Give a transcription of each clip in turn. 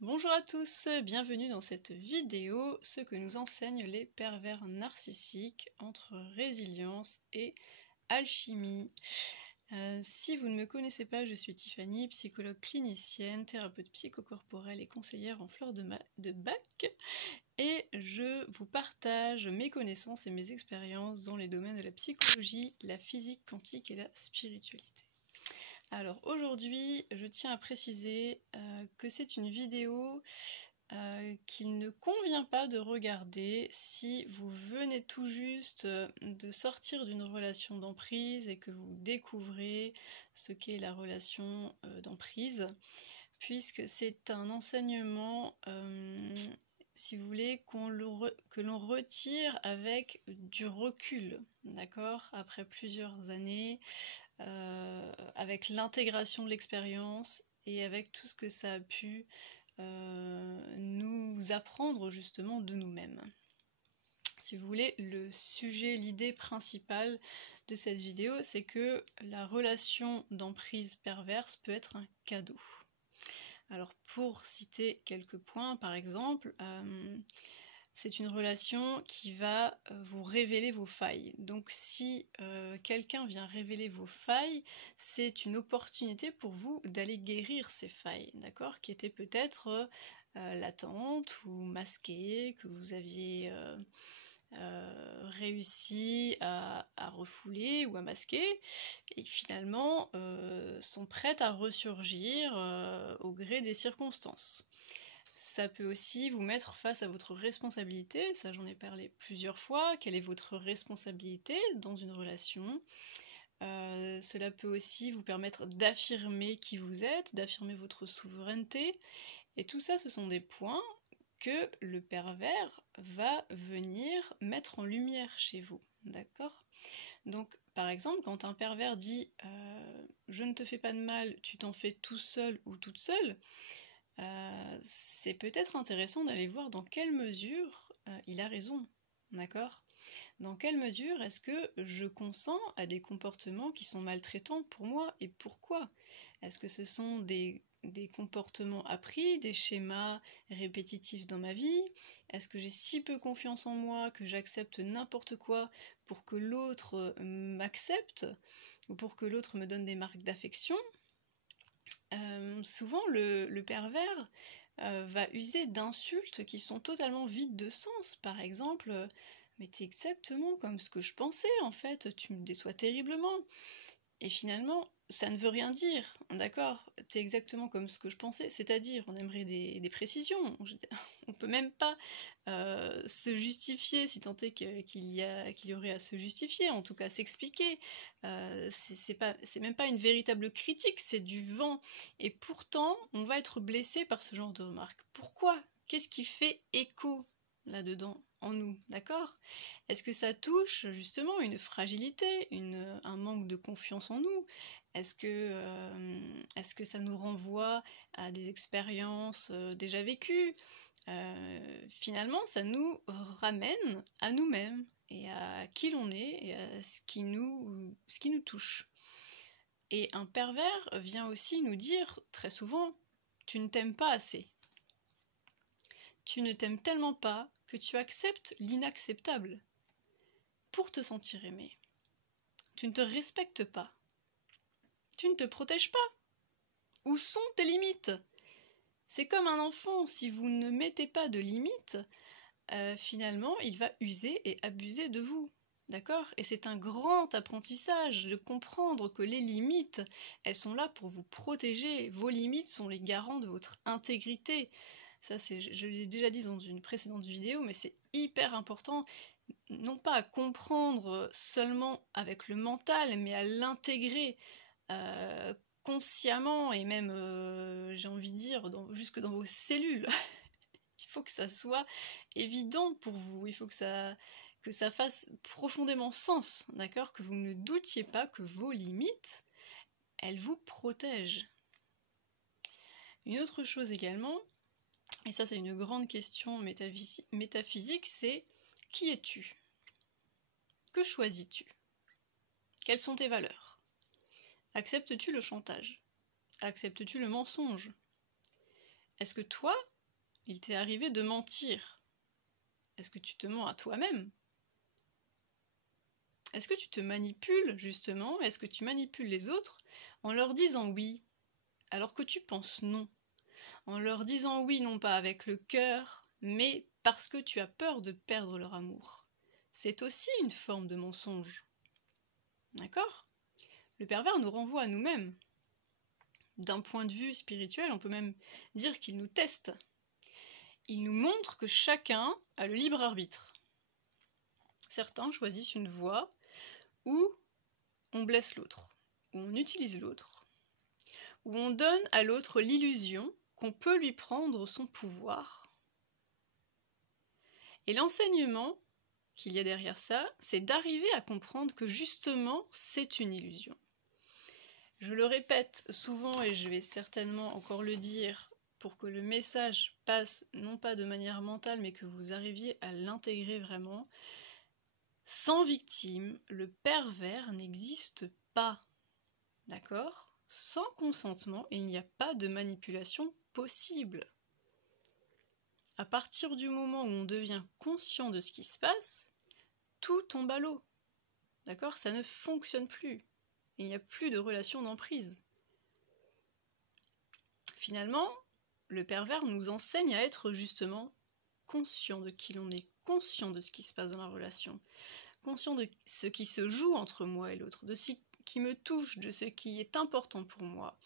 Bonjour à tous, bienvenue dans cette vidéo, ce que nous enseignent les pervers narcissiques entre résilience et alchimie. Si vous ne me connaissez pas, je suis Tiffany, psychologue clinicienne, thérapeute psychocorporelle et conseillère en fleurs de bac, et je vous partage mes connaissances et mes expériences dans les domaines de la psychologie, la physique quantique et la spiritualité. Alors aujourd'hui, je tiens à préciser que c'est une vidéo qu'il ne convient pas de regarder si vous venez tout juste de sortir d'une relation d'emprise et que vous découvrez ce qu'est la relation d'emprise, puisque c'est un enseignement, si vous voulez, que l'on retire avec du recul, d'accord, après plusieurs années, avec l'intégration de l'expérience et avec tout ce que ça a pu nous apprendre justement de nous-mêmes. Si vous voulez, le sujet, l'idée principale de cette vidéo, c'est que la relation d'emprise perverse peut être un cadeau. Alors pour citer quelques points, par exemple, c'est une relation qui va vous révéler vos failles. Donc si quelqu'un vient révéler vos failles, c'est une opportunité pour vous d'aller guérir ces failles, d'accord, qui étaient peut-être latentes ou masquées, que vous aviez réussi à refouler ou à masquer, et qui finalement sont prêtes à ressurgir au gré des circonstances. Ça peut aussi vous mettre face à votre responsabilité, ça j'en ai parlé plusieurs fois, quelle est votre responsabilité dans une relation. Cela peut aussi vous permettre d'affirmer qui vous êtes, d'affirmer votre souveraineté, et tout ça ce sont des points que le pervers va venir mettre en lumière chez vous, d'accord ? Donc par exemple, quand un pervers dit je ne te fais pas de mal, tu t'en fais tout seul ou toute seule, c'est peut-être intéressant d'aller voir dans quelle mesure il a raison, d'accord ? Dans quelle mesure est-ce que je consens à des comportements qui sont maltraitants pour moi et pourquoi ? Est-ce que ce sont des comportements appris, des schémas répétitifs dans ma vie ? Est-ce que j'ai si peu confiance en moi que j'accepte n'importe quoi pour que l'autre m'accepte ou pour que l'autre me donne des marques d'affection ? Souvent le pervers va user d'insultes qui sont totalement vides de sens. Par exemple, mais t'es exactement comme ce que je pensais en fait, tu me déçois terriblement. Et finalement, ça ne veut rien dire, d'accord ? T'es exactement comme ce que je pensais, c'est-à-dire, on aimerait des précisions. On peut même pas se justifier, si tant est qu'il y aurait à se justifier, en tout cas s'expliquer. C'est même pas une véritable critique, c'est du vent. Et pourtant, on va être blessé par ce genre de remarques. Pourquoi ? Qu'est-ce qui fait écho là-dedans, en nous, d'accord ? Est-ce que ça touche justement une fragilité, un manque de confiance en nous ? Est-ce que ça nous renvoie à des expériences déjà vécues ? Finalement, ça nous ramène à nous-mêmes et à qui l'on est et à ce qui nous touche. Et un pervers vient aussi nous dire très souvent « tu ne t'aimes pas assez ». Tu ne t'aimes tellement pas que tu acceptes l'inacceptable pour te sentir aimé. Tu ne te respectes pas. Tu ne te protèges pas. Où sont tes limites ? C'est comme un enfant, si vous ne mettez pas de limites, finalement, il va user et abuser de vous. D'accord ? Et c'est un grand apprentissage de comprendre que les limites, elles sont là pour vous protéger. Vos limites sont les garants de votre intégrité. Ça, je l'ai déjà dit dans une précédente vidéo, mais c'est hyper important, non pas à comprendre seulement avec le mental, mais à l'intégrer consciemment et même, j'ai envie de dire, jusque dans vos cellules. Il faut que ça soit évident pour vous, il faut que ça fasse profondément sens, d'accord ? Que vous ne doutiez pas que vos limites, elles vous protègent. Une autre chose également, et ça c'est une grande question métaphysique, c'est qui es-tu ? Que choisis-tu ? Quelles sont tes valeurs ? Acceptes-tu le chantage ? Acceptes-tu le mensonge ? Est-ce que toi, il t'est arrivé de mentir? Est-ce que tu te mens à toi-même? Est-ce que tu te manipules, justement? Est-ce que tu manipules les autres en leur disant oui, alors que tu penses non? En leur disant oui, non pas avec le cœur, mais parce que tu as peur de perdre leur amour. C'est aussi une forme de mensonge. D'accord? Le pervers nous renvoie à nous-mêmes. D'un point de vue spirituel, on peut même dire qu'il nous teste. Il nous montre que chacun a le libre arbitre. Certains choisissent une voie où on blesse l'autre, où on utilise l'autre, où on donne à l'autre l'illusion qu'on peut lui prendre son pouvoir. Et l'enseignement qu'il y a derrière ça, c'est d'arriver à comprendre que justement, c'est une illusion. Je le répète souvent et je vais certainement encore le dire pour que le message passe non pas de manière mentale mais que vous arriviez à l'intégrer vraiment. Sans victime, le pervers n'existe pas. D'accord? Sans consentement, il n'y a pas de manipulation possible. À partir du moment où on devient conscient de ce qui se passe, tout tombe à l'eau. D'accord? Ça ne fonctionne plus. Il n'y a plus de relation d'emprise. Finalement, le pervers nous enseigne à être justement conscient de qui l'on est, conscient de ce qui se passe dans la relation, conscient de ce qui se joue entre moi et l'autre, de ce qui me touche, de ce qui est important pour moi.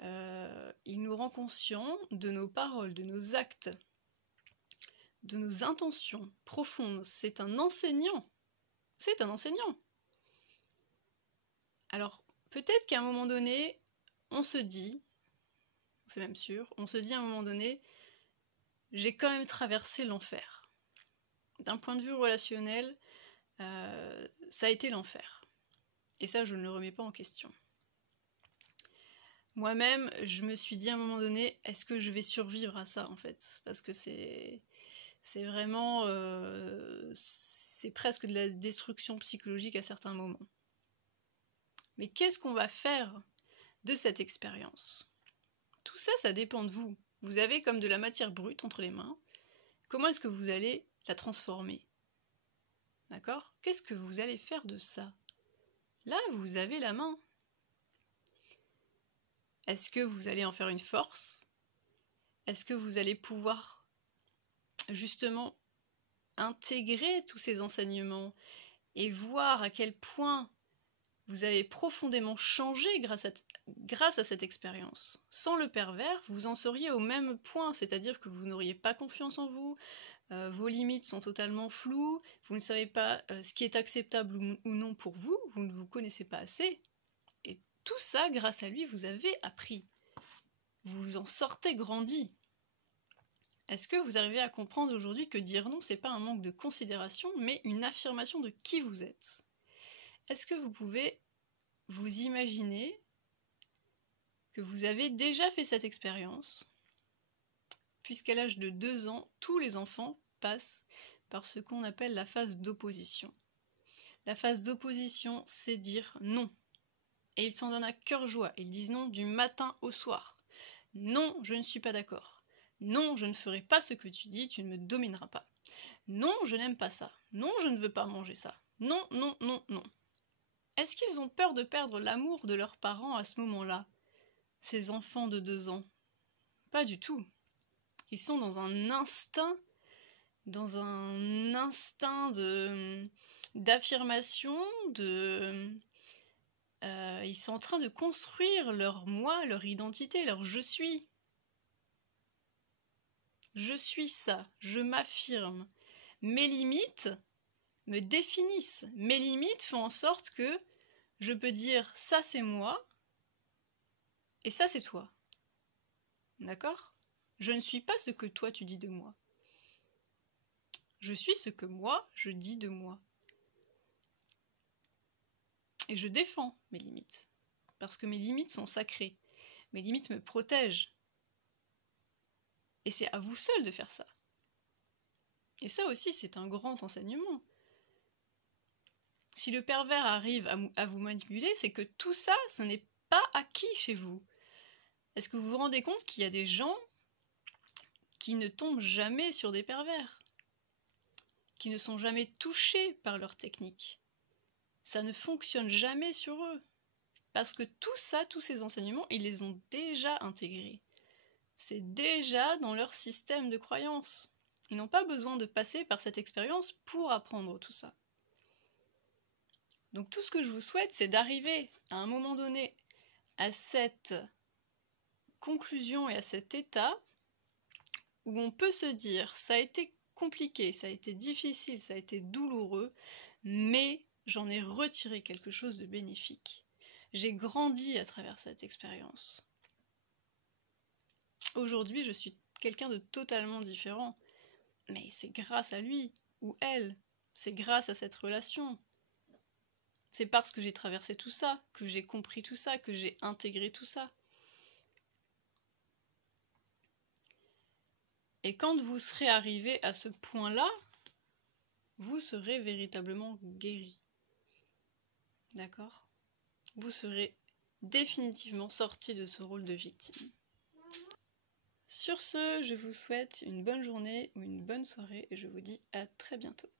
Il nous rend conscients de nos paroles, de nos actes, de nos intentions profondes. C'est un enseignant. C'est un enseignant. Alors, peut-être qu'à un moment donné, on se dit, c'est même sûr, on se dit à un moment donné, j'ai quand même traversé l'enfer. D'un point de vue relationnel, ça a été l'enfer. Et ça, je ne le remets pas en question. Moi-même, je me suis dit à un moment donné, est-ce que je vais survivre à ça, en fait? Parce que c'est vraiment... c'est presque de la destruction psychologique à certains moments. Mais qu'est-ce qu'on va faire de cette expérience? Tout ça, ça dépend de vous. Vous avez comme de la matière brute entre les mains. Comment est-ce que vous allez la transformer? D'accord? Qu'est-ce que vous allez faire de ça? Là, vous avez la main. Est-ce que vous allez en faire une force? Est-ce que vous allez pouvoir justement intégrer tous ces enseignements et voir à quel point vous avez profondément changé grâce à cette expérience? Sans le pervers, vous en seriez au même point, c'est-à-dire que vous n'auriez pas confiance en vous, vos limites sont totalement floues, vous ne savez pas ce qui est acceptable ou non pour vous, vous ne vous connaissez pas assez. Et tout ça, grâce à lui, vous avez appris. Vous en sortez grandi. Est-ce que vous arrivez à comprendre aujourd'hui que dire non, c'est pas un manque de considération, mais une affirmation de qui vous êtes? Est-ce que vous pouvez vous imaginer que vous avez déjà fait cette expérience, puisqu'à l'âge de 2 ans, tous les enfants passent par ce qu'on appelle la phase d'opposition. La phase d'opposition, c'est dire non. Et ils s'en donnent à cœur joie. Ils disent non du matin au soir. Non, je ne suis pas d'accord. Non, je ne ferai pas ce que tu dis, tu ne me domineras pas. Non, je n'aime pas ça. Non, je ne veux pas manger ça. Non, non, non, non. Est-ce qu'ils ont peur de perdre l'amour de leurs parents à ce moment-là, ces enfants de 2 ans? Pas du tout. Ils sont dans un instinct d'affirmation, ils sont en train de construire leur moi, leur identité, leur je suis. Je suis ça, je m'affirme. Mes limites me définissent. Mes limites font en sorte que je peux dire ça c'est moi et ça c'est toi. D'accord? Je ne suis pas ce que toi tu dis de moi. Je suis ce que moi je dis de moi. Et je défends mes limites. Parce que mes limites sont sacrées. Mes limites me protègent. Et c'est à vous seul de faire ça. Et ça aussi, c'est un grand enseignement. Si le pervers arrive à vous manipuler, c'est que tout ça, ce n'est pas acquis chez vous. Est-ce que vous vous rendez compte qu'il y a des gens qui ne tombent jamais sur des pervers, qui ne sont jamais touchés par leur technique. Ça ne fonctionne jamais sur eux. Parce que tout ça, tous ces enseignements, ils les ont déjà intégrés. C'est déjà dans leur système de croyance. Ils n'ont pas besoin de passer par cette expérience pour apprendre tout ça. Donc tout ce que je vous souhaite, c'est d'arriver à un moment donné à cette conclusion et à cet état où on peut se dire ça a été compliqué, ça a été difficile, ça a été douloureux, mais j'en ai retiré quelque chose de bénéfique. J'ai grandi à travers cette expérience. Aujourd'hui, je suis quelqu'un de totalement différent, mais c'est grâce à lui ou elle, c'est grâce à cette relation. C'est parce que j'ai traversé tout ça, que j'ai compris tout ça, que j'ai intégré tout ça. Et quand vous serez arrivé à ce point-là, vous serez véritablement guéri. D'accord ? Vous serez définitivement sorti de ce rôle de victime. Sur ce, je vous souhaite une bonne journée ou une bonne soirée et je vous dis à très bientôt.